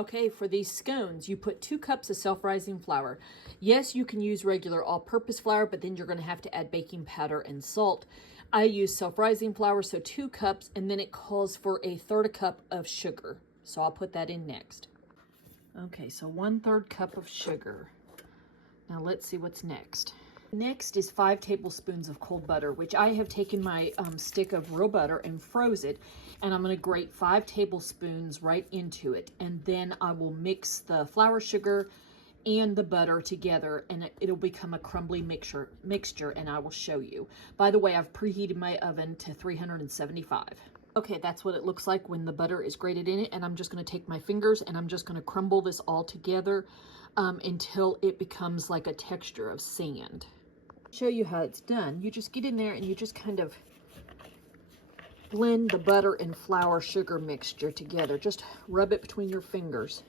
Okay, for these scones, you put 2 cups of self-rising flour. Yes, you can use regular all-purpose flour, but then you're going to have to add baking powder and salt. I use self-rising flour, so 2 cups, and then it calls for a 1/3 cup of sugar. So I'll put that in next. Okay, so 1/3 cup of sugar. Now let's see what's next. Next is 5 tablespoons of cold butter, which I have taken my stick of real butter and froze it, and I'm going to grate 5 tablespoons right into it, and then I will mix the flour, sugar, and the butter together, and it'll become a crumbly mixture, and I will show you. By the way, I've preheated my oven to 375. Okay, that's what it looks like when the butter is grated in it, and I'm just going to take my fingers and I'm just going to crumble this all together until it becomes like a texture of sand. Show you how it's done. You just get in there and you just kind of blend the butter and flour sugar mixture together. Just rub it between your fingers.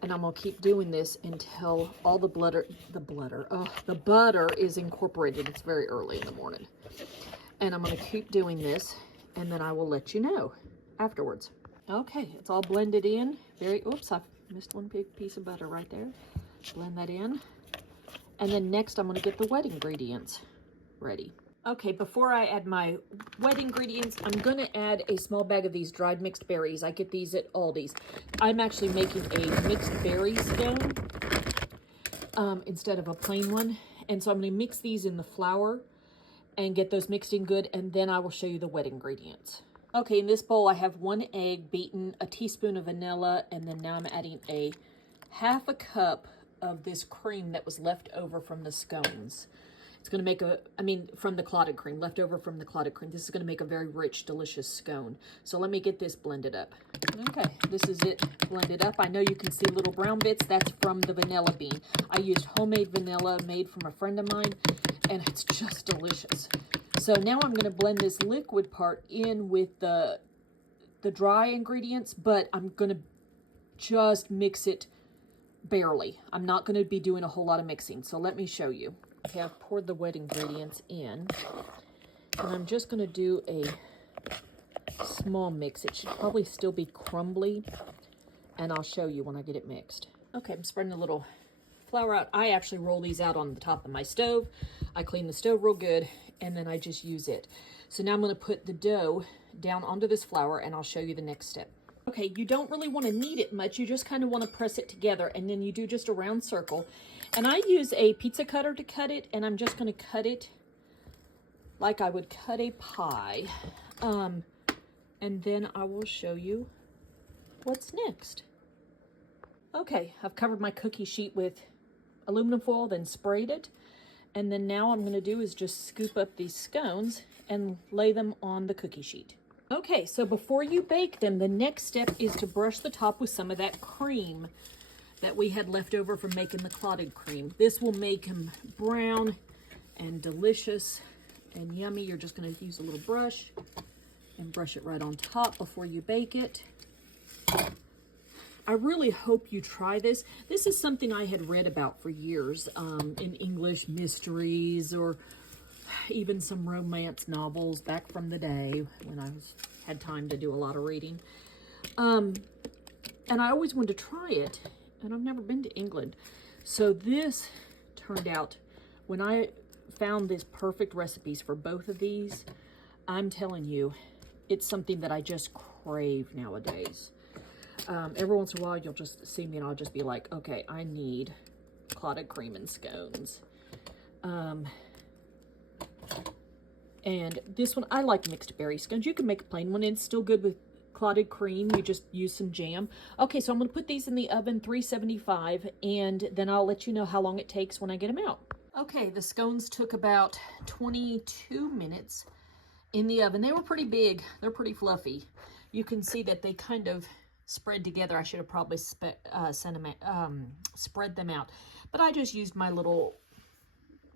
And I'm going to keep doing this until all the butter is incorporated. It's very early in the morning. And I'm going to keep doing this, and then I will let you know afterwards. Okay, it's all blended in. Oops, I missed one big piece of butter right there. Blend that in. And then next I'm going to get the wet ingredients ready. Okay, before I add my wet ingredients, I'm going to add a small bag of these dried mixed berries. I get these at Aldi's. I'm actually making a mixed berry scone instead of a plain one. And so I'm going to mix these in the flour and get those mixed in good, and then I will show you the wet ingredients. Okay, in this bowl I have 1 egg beaten, a teaspoon of vanilla, and then now I'm adding a 1/2 cup of this cream that was left over from the scones. It's going to make from the clotted cream, left over from the clotted cream. This is going to make a very rich, delicious scone. So let me get this blended up. Okay, this is it blended up. I know you can see little brown bits. That's from the vanilla bean. I used homemade vanilla made from a friend of mine, and it's just delicious. So now I'm going to blend this liquid part in with the dry ingredients, but I'm going to just mix it barely. I'm not going to be doing a whole lot of mixing, so let me show you. Okay, I've poured the wet ingredients in, and I'm just going to do a small mix. It should probably still be crumbly, and I'll show you when I get it mixed. Okay, I'm spreading a little flour out. I actually roll these out on the top of my stove. I clean the stove real good, and then I just use it. So now I'm going to put the dough down onto this flour, and I'll show you the next step. Okay, you don't really want to knead it much. You just kind of want to press it together, and then you do just a round circle. And I use a pizza cutter to cut it, and I'm just going to cut it like I would cut a pie. And then I will show you what's next. Okay, I've covered my cookie sheet with aluminum foil, then sprayed it. And then now I'm going to do is just scoop up these scones and lay them on the cookie sheet. Okay, so before you bake them, the next step is to brush the top with some of that cream that we had left over from making the clotted cream. This will make them brown and delicious and yummy. You're just going to use a little brush and brush it right on top before you bake it. I really hope you try this. This is something I had read about for years in English mysteries or even some romance novels back from the day when I had time to do a lot of reading. And I always wanted to try it, and I've never been to England. So this turned out, when I found this perfect recipes for both of these, I'm telling you, it's something that I just crave nowadays. Every once in a while, you'll just see me and I'll just be like, okay, I need clotted cream and scones. And this one, I like mixed berry scones. You can make a plain one, and it's still good with clotted cream. You just use some jam. Okay, so I'm going to put these in the oven, 375, and then I'll let you know how long it takes when I get them out. Okay, the scones took about 22 minutes in the oven. They were pretty big. They're pretty fluffy. You can see that they kind of spread together. I should have probably spread them out, but I just used my little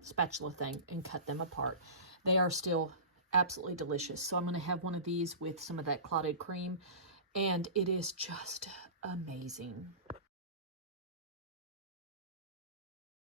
spatula thing and cut them apart. They are still absolutely delicious. So I'm going to have one of these with some of that clotted cream, and it is just amazing.